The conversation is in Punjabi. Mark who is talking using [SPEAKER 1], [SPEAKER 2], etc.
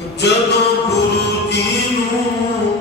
[SPEAKER 1] ਜਦੋਂ ਗੁਰੂ ਜੀ ਨੂੰ